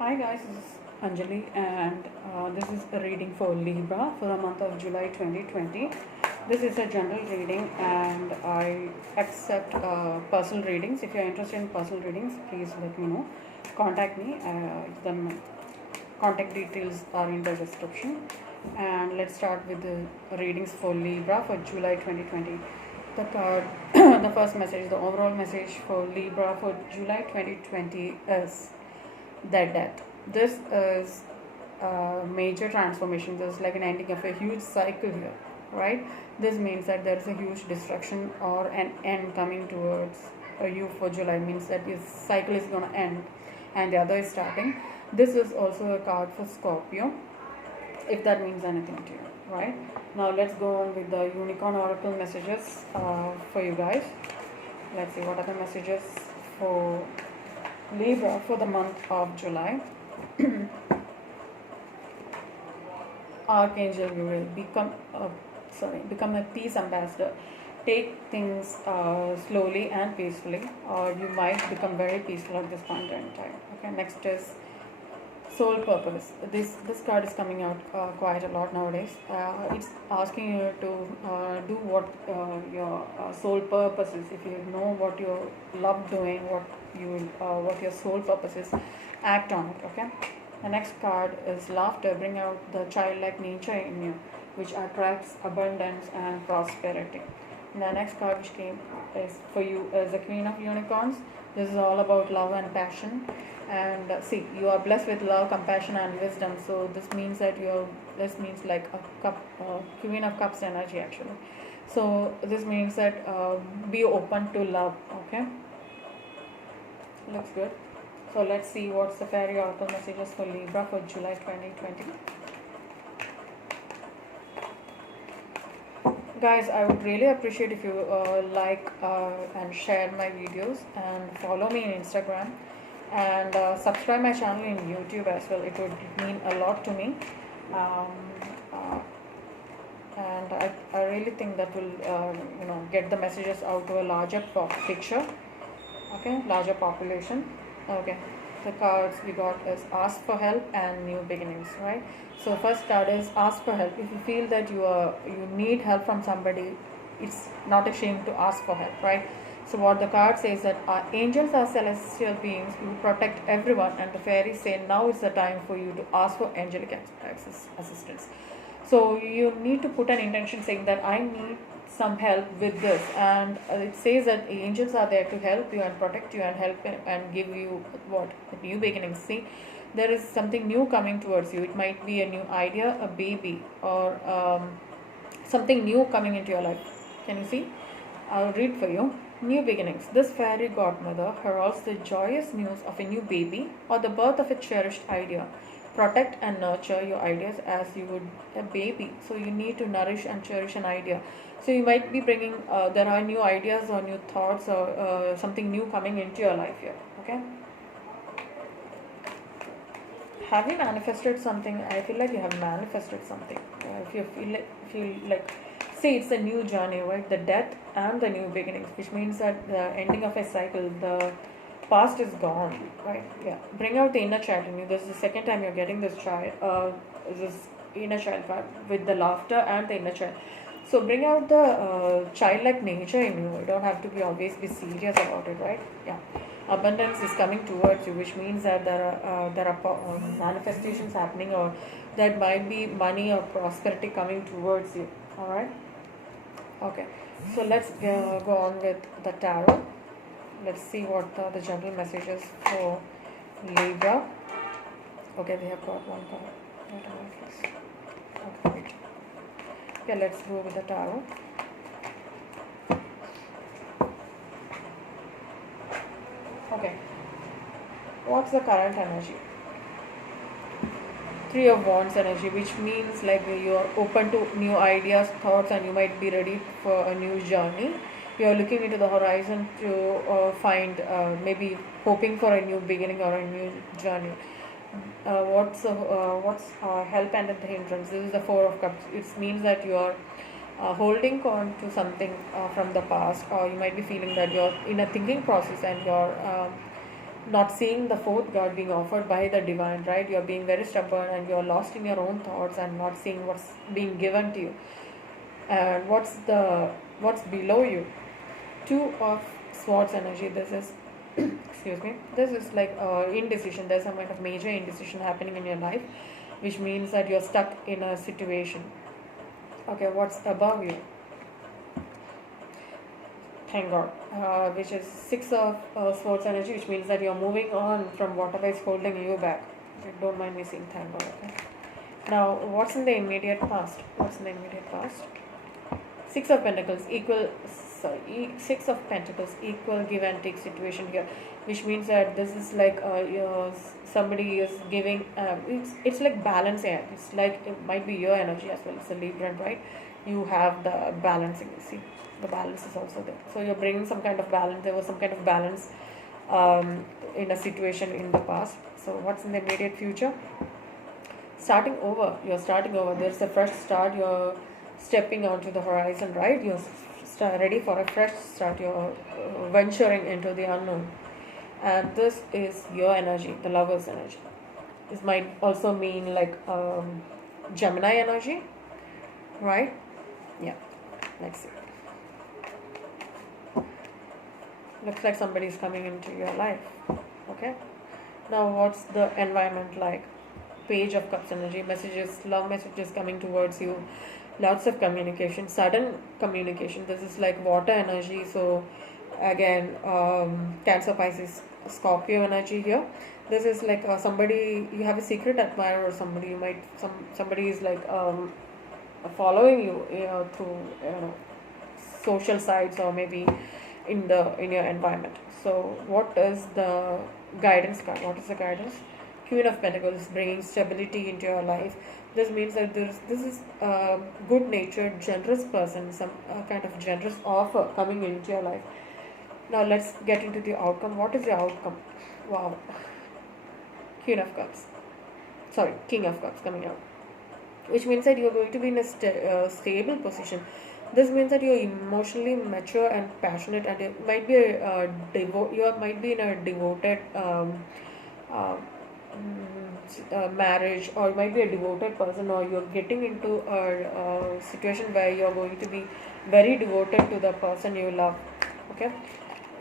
Hi guys, this is Anjali and this is a reading for Libra for the month of July 2020. This is a general reading and I accept personal readings. If you are interested in personal readings, please let me know. Contact me. The contact details are in the description. And let's start with the readings for Libra for July 2020. The card, the first message, the overall message for Libra for July 2020 is the death. This is a major transformation. This is like an ending of a huge cycle here, right? This means that there is a huge destruction or an end coming towards you for July. Means that this cycle is going to end and the other is starting. This is also a card for Scorpio, if that means anything to you, right? Now let's go on with the Unicorn Oracle messages for you guys. Let's see what are the messages for Libra for the month of July. Archangel Uriel, become a peace ambassador. Take things slowly and peacefully, or you might become very peaceful at this point in time. Okay, next is soul purpose. This card is coming out quite a lot nowadays. It's asking you to do what your soul purpose is. If you know what you love doing, what your soul purpose is, act on it. Okay. The next card is laughter. Bring out the childlike nature in you, which attracts abundance and prosperity. And the next card which came is for you is the Queen of Unicorns. This is all about love and passion. And see, you are blessed with love, compassion, and wisdom. So this means like a Queen of Cups energy actually. So this means that be open to love. Okay, looks good. So let's see what's the fairy oracle messages for Libra for July 2020. Guys, I would really appreciate if you like and share my videos and follow me on Instagram and subscribe my channel in YouTube as well. It would mean a lot to me. Um, uh, and I really think that will get the messages out to a larger picture. Okay, larger population. Okay, the cards we got is ask for help and new beginnings, right? So first card is ask for help. If you feel that you need help from somebody, it's not a shame to ask for help, right? So what the card says that our angels are celestial beings who protect everyone, and the fairies say now is the time for you to ask for angelic assistance. So you need to put an intention saying that I need some help with this, and it says that angels are there to help you and protect you and help and give you what new beginnings. See, there is something new coming towards you. It might be a new idea, a baby, or something new coming into your life. Can you see? I'll read for you. New beginnings. This fairy godmother heralds the joyous news of a new baby or the birth of a cherished idea. Protect and nurture your ideas as you would a baby. So you need to nourish and cherish an idea. So you might be bringing, there are new ideas or new thoughts or something new coming into your life here. Okay. Have you manifested something? I feel like you have manifested something. If you like, see, it's a new journey, right? The death and the new beginnings, which means that the ending of a cycle, the past is gone, right? Yeah. Bring out the inner child in you. This is the second time you're getting this inner child card with the laughter and the inner child. So bring out the childlike nature in you. You don't have to be always be serious about it, right? Yeah. Abundance is coming towards you, which means that there are manifestations happening, or that might be money or prosperity coming towards you. All right. Okay. So let's go on with the tarot. Let's see what the general messages for Libra. Okay, we have got one card. Okay, wait. Okay, let's go with the tarot. Okay, what's the current energy? Three of Wands energy, which means like you are open to new ideas, thoughts, and you might be ready for a new journey. You are looking into the horizon to find maybe hoping for a new beginning or a new journey. What's help and the hindrance? This is the Four of Cups. It means that you are holding on to something from the past, or you might be feeling that you're in a thinking process and you're not seeing the fourth God being offered by the divine, right? You're being very stubborn and you're lost in your own thoughts and not seeing what's being given to you and what's below you. Two of swords energy. This is excuse me. This is like indecision. There's some kind of major indecision happening in your life, which means that you're stuck in a situation. Okay, what's above you? Thank God, which is six of swords energy, which means that you're moving on from whatever is holding you back. Okay, don't mind me saying thank God. Okay. Now, what's in the immediate past? What's in the immediate past? Six of Pentacles equal. Sorry, Six of Pentacles equal give and take situation here, which means that this is like somebody is giving. It's like balance here. It's like it might be your energy as well. It's a Libran, right? You have the balancing. See, the balance is also there. So you're bringing some kind of balance. There was some kind of balance in a situation in the past. So what's in the immediate future? Starting over. You're starting over. There's a fresh start. You're stepping onto the horizon, right? You're ready for a fresh start. You're venturing into the unknown, and this is your energy, the lover's energy. This might also mean like Gemini energy, right? Yeah, let's see. Looks like somebody is coming into your life. Okay, now what's the environment like? Page of Cups energy, messages, love messages coming towards you, lots of communication, sudden communication. This is like water energy. So again, Cancer, Pisces, Scorpio energy here. This is like somebody you have a secret admirer, or somebody is like following you, through social sites, or maybe in your environment. So what is the guidance card? What is the guidance? Queen of Pentacles, bringing stability into your life. This means that this is a good-natured, generous person, some kind of generous offer coming into your life. Now let's get into the outcome. What is the outcome? Wow. King of Cups coming out, which means that you're going to be in a stable position. This means that you're emotionally mature and passionate, and it might be you might be in a devoted uh, marriage, or you might be a devoted person, or you're getting into a situation where you're going to be very devoted to the person you love. Okay,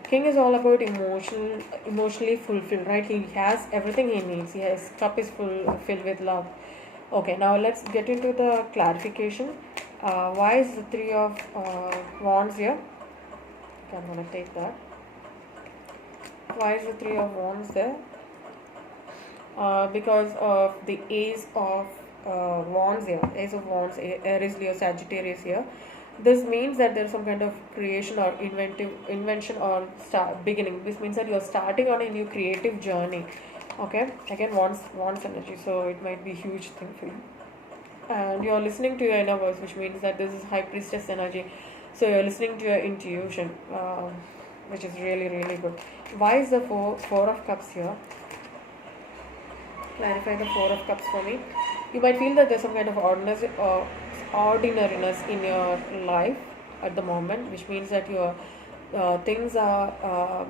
King is all about emotionally fulfilled, right? He has everything he needs. His cup is filled with love. Okay, now let's get into the clarification. Why is the Three of Wands here? Okay, I'm going to take that. Why is the Three of Wands there? Because of the Ace of Wands here. Ace of Wands, Aries, Leo, Sagittarius here. This means that there's some kind of creation or invention or beginning. This means that you're starting on a new creative journey. Okay, again, Wands energy, so it might be a huge thing for you. And you're listening to your inner voice, which means that this is High Priestess energy. So you're listening to your intuition, which is really, really good. Why is the Four of Cups here? Clarify the Four of Cups for me. You might feel that there's some kind of ordinariness in your life at the moment, which means that your things are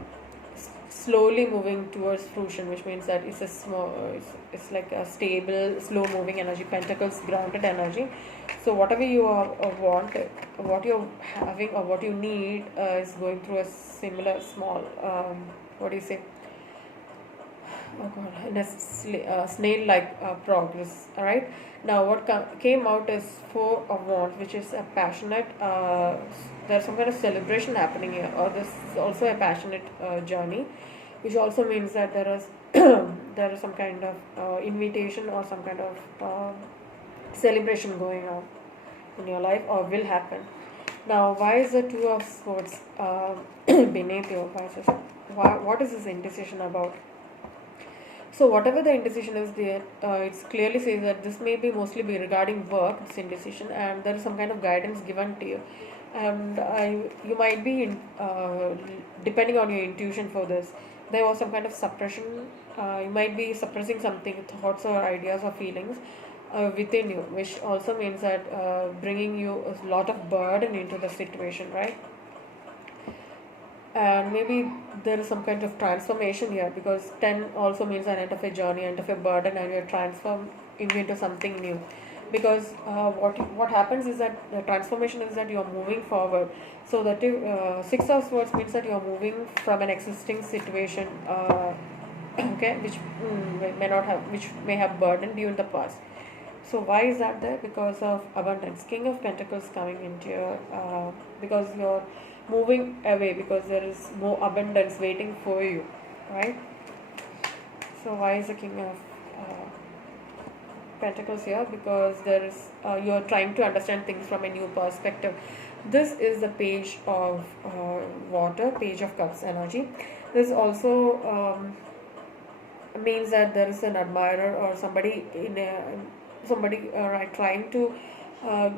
slowly moving towards fruition, which means that it's a small, it's like a stable, slow moving energy. Pentacles, grounded energy. So whatever you want, what you're having or what you need is going through a similar small, what do you say? Oh God, in a snail-like progress. All right. Now, what came out is Four of Wands, which is a passionate. There's some kind of celebration happening here, or this is also a passionate journey, which also means that there is there is some kind of invitation or some kind of celebration going on in your life, or will happen. Now, why is the Two of Swords beneath you? What is this indecision about? So whatever the indecision is there, it clearly says that this may be mostly be regarding work, this indecision, and there is some kind of guidance given to you, and you might be depending on your intuition for this. There was some kind of suppression. You might be suppressing something, thoughts or ideas or feelings within you, which also means that bringing you a lot of burden into the situation, right? and maybe there is some kind of transformation here, because 10 also means an end of a journey, end of a burden, and you're transformed into something new. Because what happens is that the transformation is that you're moving forward. So that six of swords means that you're moving from an existing situation, okay, which may not have, which may have burdened you in the past. So why is that there? Because of abundance. King of Pentacles coming into your, because you're moving away, because there is more abundance waiting for you, right? So why is the King of Pentacles here? Because there is, you're trying to understand things from a new perspective. This is the Page of Water, Page of Cups energy. This also means that there is an admirer or somebody in a, somebody trying to uh,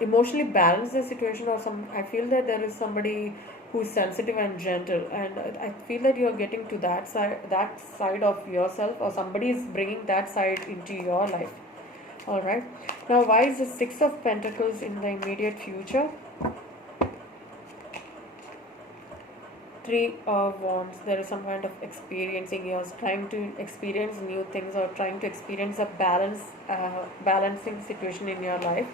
emotionally balance the situation, or some, I feel that there is somebody who's sensitive and gentle, and I feel that you're getting to that side of yourself, or somebody is bringing that side into your life. All right, now why is the Six of Pentacles in the immediate future? Three of Wands, there is some kind of experiencing, you're trying to experience new things, or trying to experience a balancing situation in your life.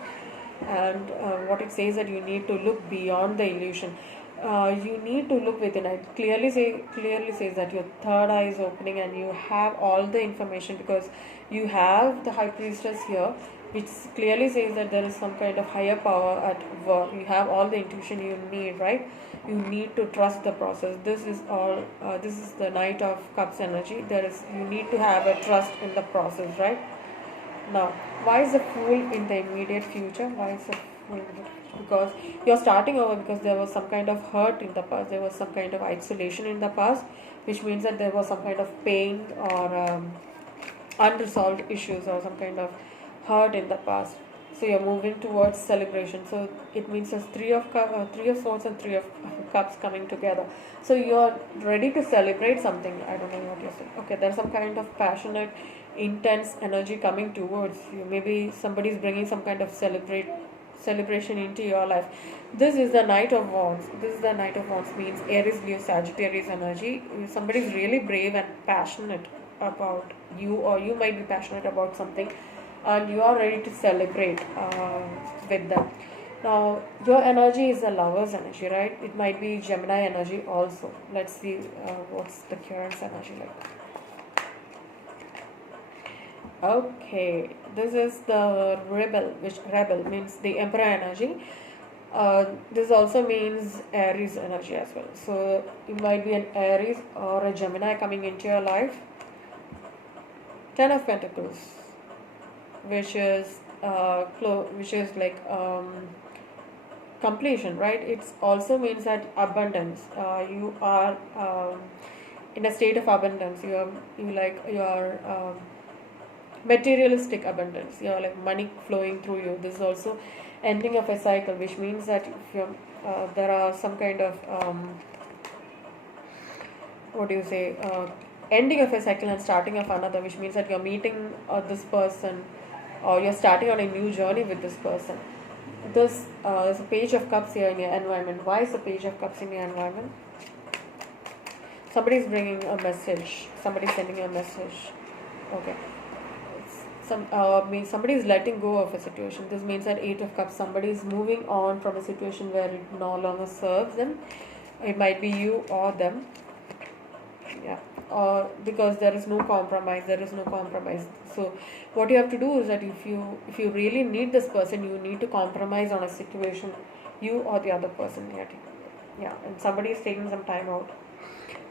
And what it says that you need to look beyond the illusion. You need to look within. It clearly says that your third eye is opening, and you have all the information, because you have the High Priestess here, which clearly says that there is some kind of higher power at work. You have all the intuition you need, right? You need to trust the process. This is all. This is the Knight of Cups energy. You need to have a trust in the process, right? Now, why is the Fool in the immediate future? Why is the Fool? Because you're starting over, because there was some kind of hurt in the past. There was some kind of isolation in the past, which means that there was some kind of pain, or unresolved issues, or some kind of hurt in the past. So you're moving towards celebration. So it means there's three of swords and three of cups coming together. So you're ready to celebrate something. I don't know what you're saying. Okay, there's some kind of passionate, intense energy coming towards you. Maybe somebody's bringing some kind of celebration into your life. This is the Knight of Wands. This is the Knight of Wands means Aries, Leo, Sagittarius energy. Somebody's really brave and passionate about you, or you might be passionate about something, and you are ready to celebrate with them. Now, your energy is the Lover's energy, right? It might be Gemini energy also. Let's see what's the current energy like. Okay, this is the Rebel, which Rebel means the Emperor energy. This also means Aries energy as well. So you might be an Aries or a Gemini coming into your life. Ten of Pentacles, which is like completion, right? It also means that abundance. You are in a state of abundance. You are materialistic abundance. You are like money flowing through you. This is also ending of a cycle, which means that if you're, there are some kind of what do you say? Ending of a cycle and starting of another, which means that you're meeting this person, or you're starting on a new journey with this person. This is a Page of Cups here in your environment. Why is the Page of Cups in your environment? Somebody is bringing a message. Somebody is sending a message. Okay. Somebody is letting go of a situation. This means that Eight of Cups, somebody is moving on from a situation where it no longer serves them. It might be you or them. Yeah, or because there is no compromise. So what you have to do is that if you really need this person, you need to compromise on a situation, you or the other person. Yeah, and somebody is taking some time out,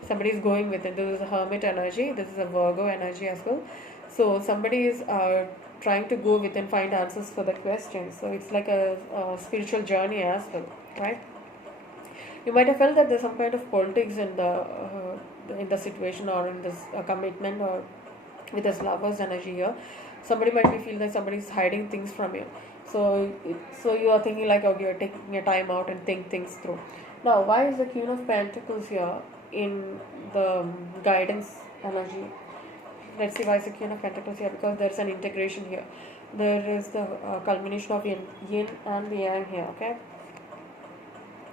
somebody is going with it. This is a Hermit energy, this is a Virgo energy as well. So somebody is trying to go within, find answers for the questions. So it's like a spiritual journey as well, right? You might have felt that there's some kind of politics in the situation, or in this commitment, or with this Lover's energy here. Somebody might be feel that somebody is hiding things from you. So you are thinking like, okay, you're taking a time out and think things through. Now, why is the Queen of Pentacles here in the guidance energy? Let's see why is the Queen of Pentacles here, because there's an integration here. There is the culmination of yin and the yang here, okay?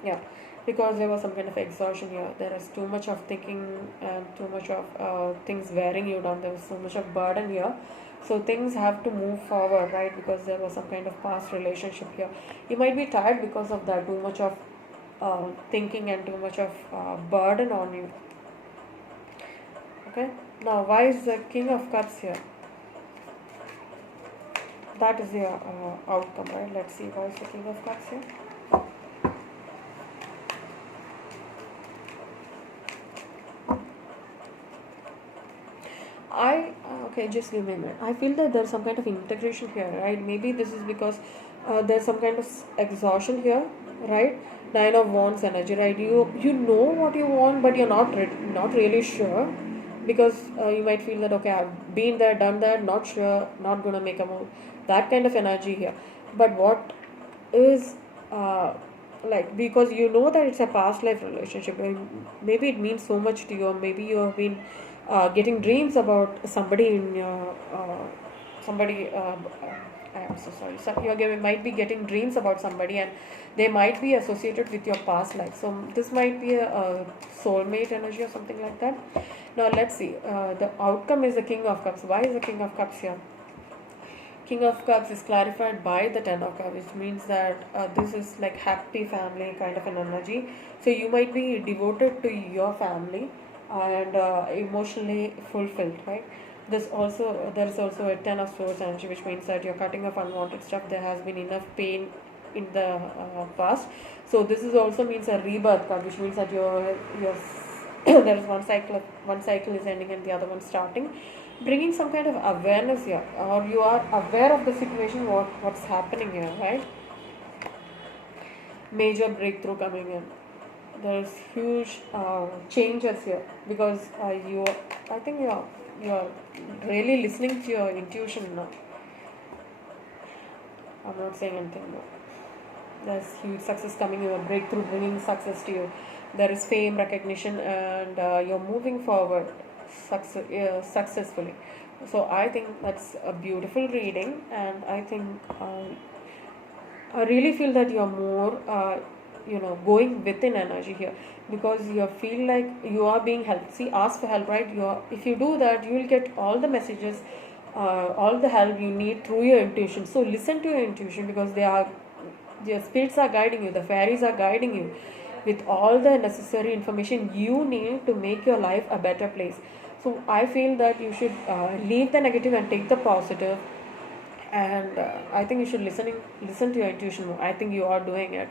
Yeah. because there was some kind of exhaustion here. There is too much of thinking and too much of things wearing you down. There was so much of burden here. So things have to move forward, right? Because there was some kind of past relationship here. You might be tired because of that, too much of thinking and too much of burden on you. Okay. Now, why is the King of Cups here? That is the outcome, right? Let's see why is the King of Cups here. Okay, just give me a minute. I feel that there's some kind of integration here, right? Maybe this is because there's some kind of exhaustion here, right? Nine of Wands energy, right? You know what you want, but you're not really sure, because you might feel that, okay, I've been there, done that, not sure, not gonna make a move. That kind of energy here. But what is like, because you know that it's a past life relationship, and maybe it means so much to you, or maybe you have been getting dreams about somebody in your somebody I am so sorry, so might be getting dreams about somebody, and they might be associated with your past life. So this might be a soulmate energy or something like that. Now let's see, the outcome is the King of Cups. Why is the King of Cups here? King of Cups is clarified by the Ten of Cups, which means that this is like happy family kind of an energy. So you might be devoted to your family and emotionally fulfilled, right? There is also a Ten of Swords energy, which means that you're cutting off unwanted stuff. There has been enough pain in the past. So this is also means a rebirth card, which means that you're there is one cycle is ending and the other one starting, bringing some kind of awareness here, or you are aware of the situation, what's happening here, right? Major breakthrough coming in. There's huge changes here, because I think you're really listening to your intuition now. I'm not saying anything more. There's huge success coming, your breakthrough bringing success to you. There is fame, recognition, and you're moving forward successfully. So I think that's a beautiful reading, and I think I really feel that you're more going within energy here, because you feel like you are being helped. See, ask for help, right? If you do that, you will get all the messages, all the help you need through your intuition. So listen to your intuition, because your spirits are guiding you, the fairies are guiding you with all the necessary information you need to make your life a better place. So I feel that you should leave the negative and take the positive, and I think you should listen to your intuition more. I think you are doing it,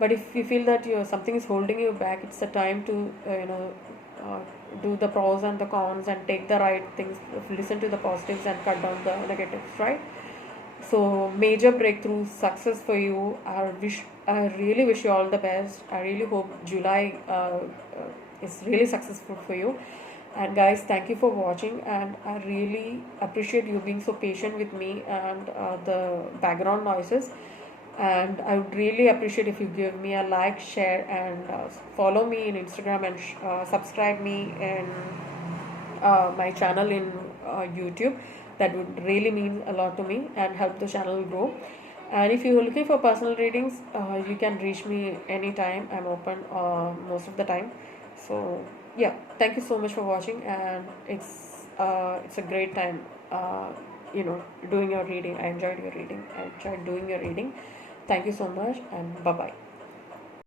but if you feel that something is holding you back, it's the time to uh, do the pros and the cons and take the right things, listen to the positives and cut down the negatives, right? So major breakthrough success for you. I really wish you all the best. I really hope July is really successful for you. And guys, thank you for watching, and I really appreciate you being so patient with me and the background noises. And I would really appreciate if you give me a like, share, and follow me in Instagram, and subscribe me in my channel in YouTube. That would really mean a lot to me and help the channel grow. And if you're looking for personal readings, you can reach me anytime. I'm open most of the time. So yeah, thank you so much for watching, and it's a great time doing your reading. I enjoyed your reading. I enjoyed doing your reading. Thank you so much, and bye bye.